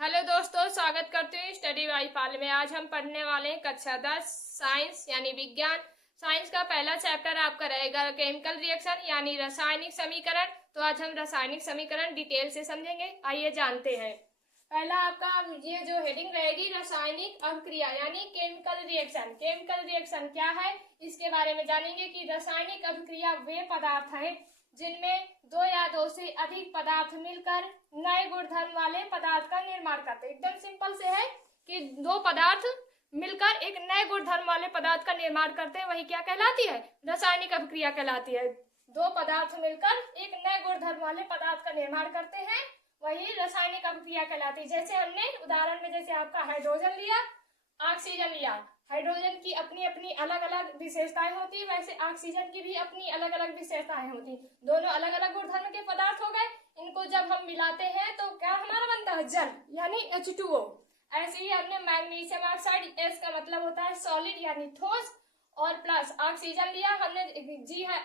Hello दोस्तों, स्वागत करते हैं स्टडी वाई पाल में। आज हम पढ़ने वाले हैं कक्षा 10 साइंस यानी विज्ञान। साइंस का पहला चैप्टर आपका रहेगा केमिकल रिएक्शन यानी रासायनिक समीकरण। तो आज हम रासायनिक समीकरण डिटेल से समझेंगे। आइए जानते हैं। पहला आपका ये जो हेडिंग रहेगी रासायनिक अभिक्रिया यानी केमिकल रिएक्शन। केमिकल रिएक्शन क्या है इसके बारे में जानेंगे कि रासायनिक अभिक्रिया वे पदार्थ हैं जिनमें दो या दो से अधिक पदार्थ मिलकर नए गुणधर्म वाले पदार्थ का निर्माण करते हैं। एकदम सिंपल से है कि दो पदार्थ मिलकर एक नए गुणधर्म वाले पदार्थ का निर्माण करते हैं, वही क्या कहलाती है? रासायनिक अभिक्रिया कहलाती है। दो पदार्थ मिलकर एक नए गुणधर्म वाले पदार्थ का निर्माण करते हैं, वही रासायनिक अभिक्रिया कहलाती है। जैसे हमने उदाहरण में जैसे आपका हाइड्रोजन लिया, ऑक्सीजन लिया। हाइड्रोजन की अपनी अपनी अलग अलग विशेषताएं होती है, वैसे ऑक्सीजन की भी अपनी अलग अलग विशेषताएं होती। दोनों अलग अलग गुणधर्म के पदार्थ हो गए। इनको जब हम मिलाते हैं तो क्या हमारा बनता है? जल यानी H2O। ऐसे ही हमने मैग्नीशियम ऑक्साइड, S का मतलब होता है सॉलिड यानी ठोस, और प्लस ऑक्सीजन लिया हमने,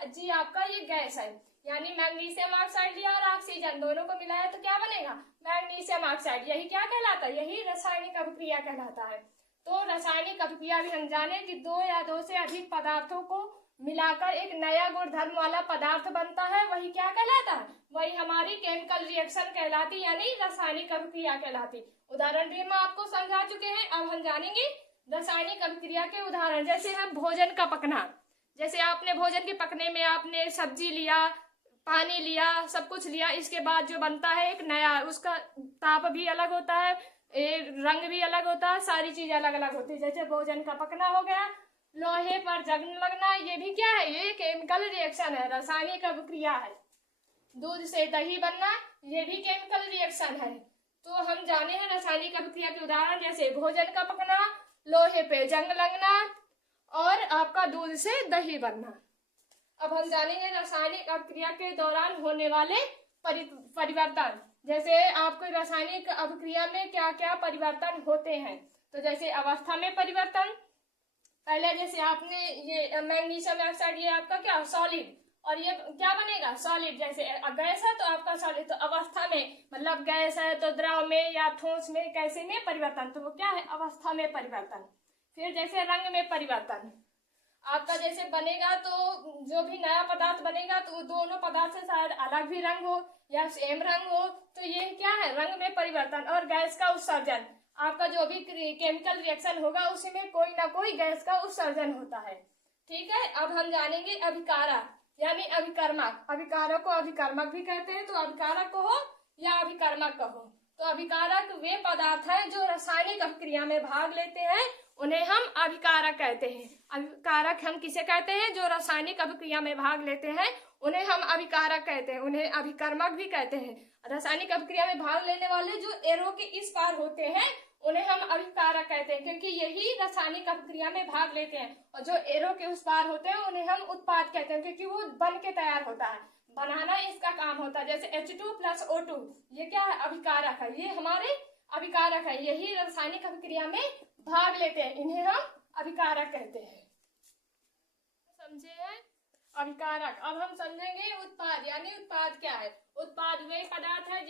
जी आपका ये गैस है, यानी मैग्नीशियम ऑक्साइड लिया और ऑक्सीजन दोनों को मिलाया तो क्या बनेगा? Magnesium oxide. यही क्या कहलाता है? यही रासायनिक अभिक्रिया कहलाता है। तो रासायनिक अभिक्रिया भी हम जाने कि दो या दो से अधिक पदार्थों को मिलाकर एक नया गुणधर्म वाला पदार्थ बनता है, वही क्या कहलाता है? वही हमारी केमिकल रिएक्शन कहलाती यानी रासायनिक अभिक्रिया कहलाती। उदाहरण भी हम आपको समझा चुके हैं। अब हम जानेंगे रासायनिक अभिक्रिया के उदाहरण। जैसे हम भोजन का पकना, जैसे आपने भोजन के पकने में आपने सब्जी लिया, पानी लिया, सब कुछ लिया, इसके बाद जो बनता है एक नया, उसका ताप भी अलग होता है, रंग भी अलग होता है, सारी चीज अलग अलग होती है। जैसे भोजन का पकना हो गया, लोहे पर जंग लगना, ये भी क्या है? ये केमिकल रिएक्शन है, रासायनिक अभिक्रिया है। दूध से दही बनना, ये भी केमिकल रिएक्शन है। तो हम जाने हैं रासायनिक अभिक्रिया के उदाहरण, जैसे भोजन का पकना, लोहे पे जंग लगना और आपका दूध से दही बनना। अब हम जानेंगे रासायनिक अभिक्रिया के दौरान होने वाले परिवर्तन। जैसे आपको रासायनिक अभिक्रिया में क्या क्या परिवर्तन होते हैं। तो जैसे अवस्था में परिवर्तन, पहले जैसे आपने ये मैग्नीशियम ऑक्साइड, ये आपका क्या सॉलिड, और ये क्या बनेगा? सॉलिड। जैसे गैस है तो आपका सॉलिड, तो अवस्था में मतलब गैस है तो द्रव में या ठोस में, कैसे में परिवर्तन, तो वो क्या है? अवस्था में परिवर्तन। फिर जैसे रंग में परिवर्तन, आपका जैसे बनेगा तो जो भी नया पदार्थ बनेगा तो दोनों पदार्थ से शायद अलग भी रंग हो या सेम रंग हो, तो ये क्या है? रंग में परिवर्तन। और गैस का उत्सर्जन, आपका जो भी केमिकल रिएक्शन होगा उसी में कोई ना कोई गैस का उत्सर्जन होता है। ठीक है। अब हम जानेंगे अभिकारक यानी अभिकर्मक। अभिकारक को अभिकर्मक भी कहते हैं, तो अभिकारक कहो या अभिकर्मक कहो। तो अभिकारक वे पदार्थ हैं जो रासायनिक अभिक्रिया में भाग लेते हैं, उन्हें हम अभिकारक कहते हैं। अभिकारक हम किसे कहते हैं? जो रासायनिक अभिक्रिया में भाग लेते हैं उन्हें हम अभिकारक कहते हैं। उन्हें अभिकर्मक भी कहते हैं। रासायनिक अभिक्रिया में भाग लेने वाले जो एरो के इस पार होते हैं उन्हें हम अभिकारक कहते हैं, क्योंकि यही रासायनिक अभिक्रिया में भाग लेते हैं। और जो एरो के उस पार होते हैं उन्हें हम उत्पाद कहते हैं, क्योंकि वो बन के तैयार होता है, बनाना इसका काम होता है। जैसे H2+O2, ये क्या है? अभिकारक है, ये हमारे अभिकारक है। यही रासायनिक अभिक्रिया में भाग लेते हैं, इन्हें हम अभिकारक कहते हैं। समझे हैं? अभिकारक। अब हम समझेंगे उत्पाद यानी उत्पाद क्या है। उत्पाद वे पदार्थ है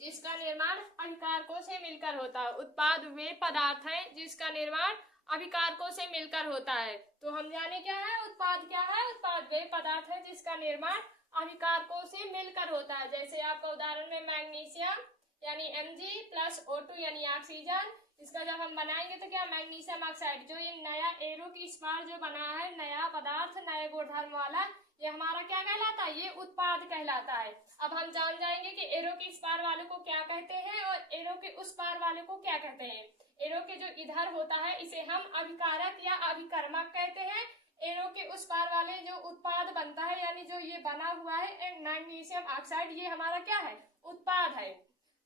जिसका निर्माण अभिकारकों से मिलकर होता है। उत्पाद वे पदार्थ है जिसका निर्माण अभिकारकों से मिलकर होता है। तो हम जाने क्या है उत्पाद क्या है? उत्पाद वे पदार्थ है जिसका निर्माण अभिकारकों से मिलकर होता है। जैसे आपका उदाहरण में मैग्नीशियम यानी Mg+O2 यानी ऑक्सीजन, इसका जब हम बनाएंगे तो क्या? मैग्नीशियम ऑक्साइड, जो ये नया एरो की इस पार जो बना है नया पदार्थ नए गुणधर्म वाला, ये हमारा क्या कहलाता है? ये उत्पाद कहलाता है। अब हम जान जाएंगे कि एरो के इस पार वाले को क्या कहते हैं और एरो के उस पार वाले को क्या कहते हैं। एरो के जो इधर होता है इसे हम अभिकारक या अभिकर्मक कहते हैं। एरो के उस पार वाले जो उत्पाद बनता है यानी जो ये बना हुआ है मैग्नीशियम ऑक्साइड, ये हमारा क्या है? उत्पाद है।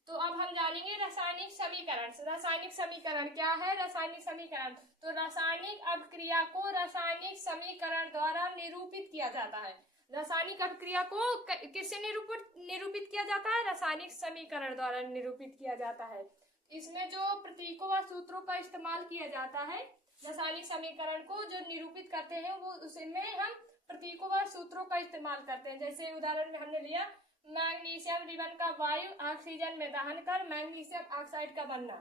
तो अब हम जानेंगे रासायनिक समीकरण। रासायनिक समीकरण क्या है? रासायनिक समीकरण, तो रासायनिक अभिक्रिया को रासायनिक समीकरण द्वारा निरूपित किया जाता है। रासायनिक अभिक्रिया को किससे निरूपित किया जाता है? रासायनिक समीकरण द्वारा निरूपित किया जाता है। इसमें जो प्रतीकों व सूत्रों का इस्तेमाल किया जाता है, रासायनिक समीकरण को जो निरूपित करते हैं वो उसमें हम प्रतीकों व सूत्रों का इस्तेमाल करते हैं। जैसे उदाहरण में हमने लिया मैग्नीशियम रिबन का वायु ऑक्सीजन में दहन कर मैग्नीशियम ऑक्साइड का बनना।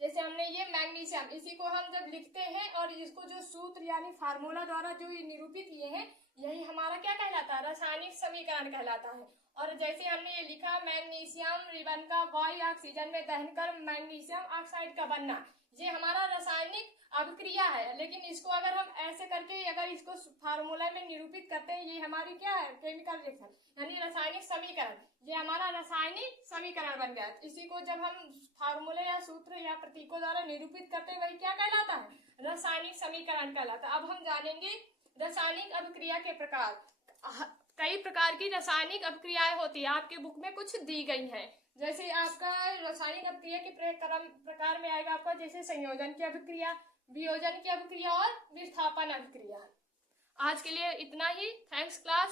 जैसे हमने ये मैग्नीशियम, इसी को हम जब लिखते हैं और इसको जो सूत्र यानी फार्मूला द्वारा जो निरूपित किए हैं, यही हमारा क्या कहलाता है, रासायनिक समीकरण कहलाता है। और जैसे हमने ये लिखा मैग्नीशियम रिबन का वायु ऑक्सीजन में दहन कर मैग्नीशियम ऑक्साइड का बनना, ये हमारा रासायनिक अभिक्रिया है। लेकिन इसको अगर हम ऐसे करके अगर इसको फार्मूला में निरूपित करते हैं, ये हमारी क्या है, केमिकल रिएक्शन यानी रासायनिक समीकरण, ये हमारा रासायनिक समीकरण बन गया। इसी को जब हम फार्मूले या सूत्र या प्रतीकों द्वारा निरूपित करते हैं, वही क्या कहलाता है, रासायनिक समीकरण कहलाता है। अब हम जानेंगे रासायनिक अभिक्रिया के प्रकार। कई प्रकार की रासायनिक अभिक्रियाएं होती है, आपके बुक में कुछ दी गई हैं। जैसे आपका रासायनिक अभिक्रिया के प्रकार में आएगा आपका जैसे संयोजन की अभिक्रिया, वियोजन की अभिक्रिया और विस्थापन अभिक्रिया। आज के लिए इतना ही। Thanks class.